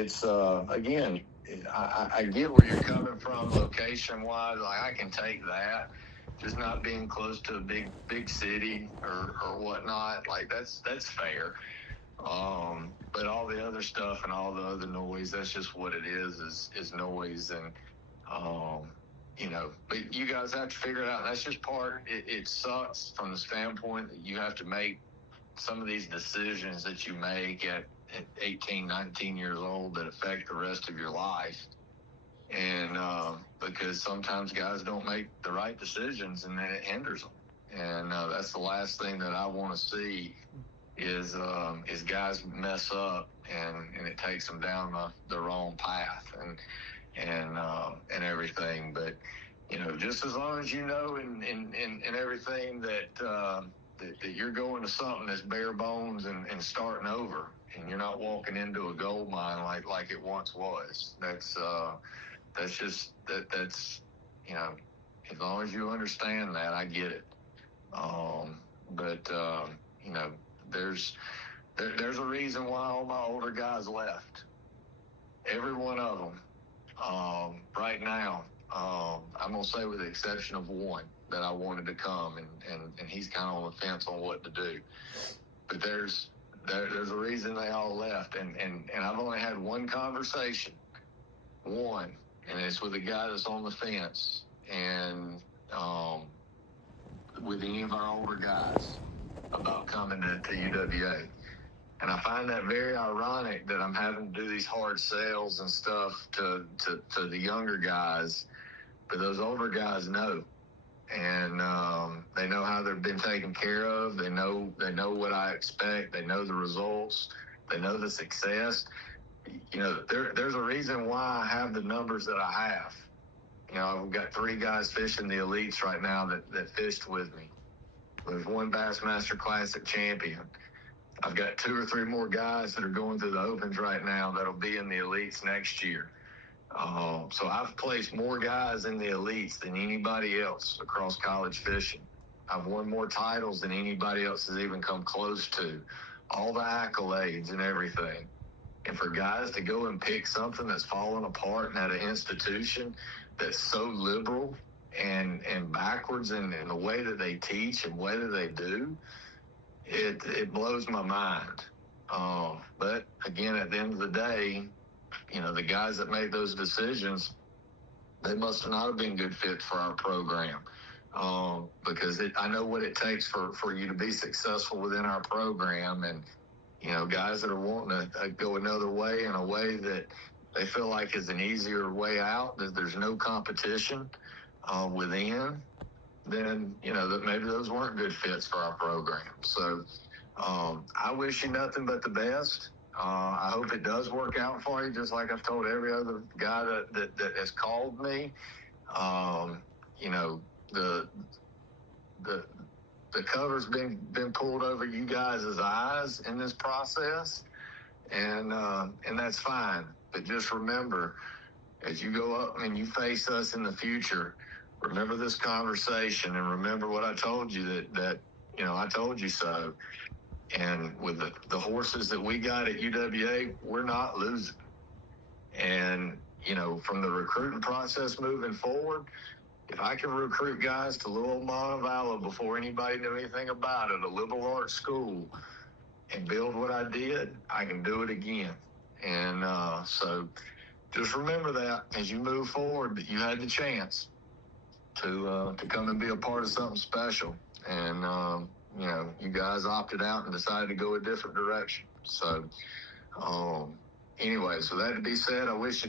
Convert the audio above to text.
it's again, I get where you're coming from location wise. Like I can take that, just not being close to a big city or whatnot. Like that's fair. But all the other stuff and all the other noise, that's just what it is noise. And, but you guys have to figure it out. That's just part, it sucks from the standpoint that you have to make some of these decisions that you make at 18, 19 years old that affect the rest of your life. And, because sometimes guys don't make the right decisions and then it hinders them. And, that's the last thing that I want to see is guys mess up and it takes them down the wrong path and everything. But just as long as and everything that you're going to something that's bare bones and starting over, and you're not walking into a gold mine like it once was. That's just that's as long as you understand that, I get it. But there's a reason why all my older guys left. Every one of them. Right now, I'm gonna say with the exception of one that I wanted to come, and he's kind of on the fence on what to do. But there's a reason they all left, and I've only had one conversation, and it's with a guy that's on the fence, and with any of our older guys about coming to UWA. And I find that very ironic that I'm having to do these hard sales and stuff to the younger guys, but those older guys know. And they know how they've been taken care of. They know what I expect. They know the results. They know the success. There's a reason why I have the numbers that I have. I've got 3 guys fishing the elites right now that fished with me. There's 1 Bassmaster Classic champion. I've got 2 or 3 more guys that are going through the opens right now that'll be in the elites next year. So I've placed more guys in the elites than anybody else across college fishing. I've won more titles than anybody else has even come close to. All the accolades and everything. And for guys to go and pick something that's falling apart and at an institution that's so liberal and backwards in the way that they teach and way that they do, it blows my mind. But again, at the end of the day, the guys that make those decisions, they must not have been good fits for our program. Because I know what it takes for you to be successful within our program. And, guys that are wanting to go another way in a way that they feel like is an easier way out, that there's no competition within, then, that maybe those weren't good fits for our program. So I wish you nothing but the best. I hope it does work out for you, just like I've told every other guy that has called me. The cover's been pulled over you guys' eyes in this process, and that's fine. But just remember, as you go up and you face us in the future, remember this conversation and remember what I told you that I told you so. And with the horses that we got at UWA, we're not losing. And, from the recruiting process moving forward, if I can recruit guys to little old Montevallo before anybody knew anything about it, a liberal arts school, and build what I did, I can do it again. And so just remember that as you move forward, that you had the chance to come and be a part of something special. And, you guys opted out and decided to go a different direction. So, anyway, so that to be said, I wish you